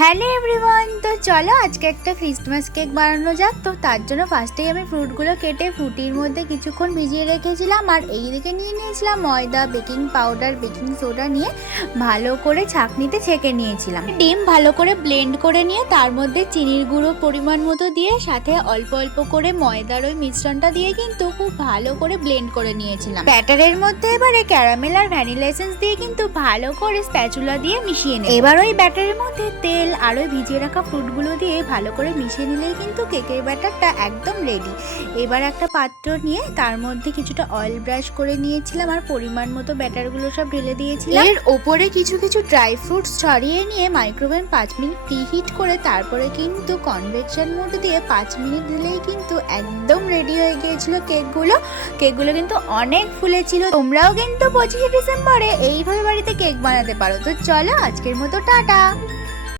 Hello everyone, তো চলো আজকে একটা ক্রিসমাস কেক বানানো যাক। তো তার জন্য ফার্স্টেই আমি ফ্রুটগুলো কেটে ফ্রুটির মধ্যে কিছুক্ষণ ভিজিয়ে রেখেছিলাম। আর এই দিকে নিয়ে নিয়েছিলাম ময়দা, বেকিং পাউডার, বেকিং সোডা নিয়ে ভালো করে ছাঁকনিতে ছেঁকে নিয়েছিলাম। ডিম ভালো করে ব্লেন্ড করে নিয়ে তার মধ্যে চিনির গুঁড়ো পরিমাণ মতো দিয়ে সাথে অল্প অল্প করে ময়দার ওই মিশ্রণটা দিয়ে কিন্তু খুব ভালো করে ব্লেন্ড করে নিয়েছিলাম। ব্যাটারের মধ্যে এবারে ক্যারামেল আর ভ্যানিলা এসেন্স দিয়ে কিন্তু ভালো করে স্প্যাচুলা দিয়ে মিশিয়ে নেব। এবার ওই ব্যাটারের মধ্যে তেল আর ওই ভিজিয়ে রাখা ফ্রুটগুলো দিয়ে ভালো করে মিশিয়ে নিলেই কিন্তু কেকের ব্যাটারটা একদম রেডি। এবার একটা পাত্র নিয়ে তার মধ্যে কিছুটা অয়েল ব্রাশ করে নিয়েছিলাম আর পরিমাণ মতো ব্যাটারগুলো সব ঢেলে দিয়েছিলাম। এর ওপরে কিছু কিছু ড্রাই ফ্রুটস ছড়িয়ে নিয়ে মাইক্রোওভেন 5 মিনিট প্রিহিট করে তারপরে কিন্তু কনভেকশন মোড দিয়ে 5 মিনিট দিলেই কিন্তু একদম রেডি হয়ে গিয়েছিল কেকগুলো কিন্তু অনেক ফুলেছিল। তোমরাও কিন্তু 25 ডিসেম্বরে এইভাবে বাড়িতে কেক বানাতে পারো। তো চলো আজকের মতো টাটা।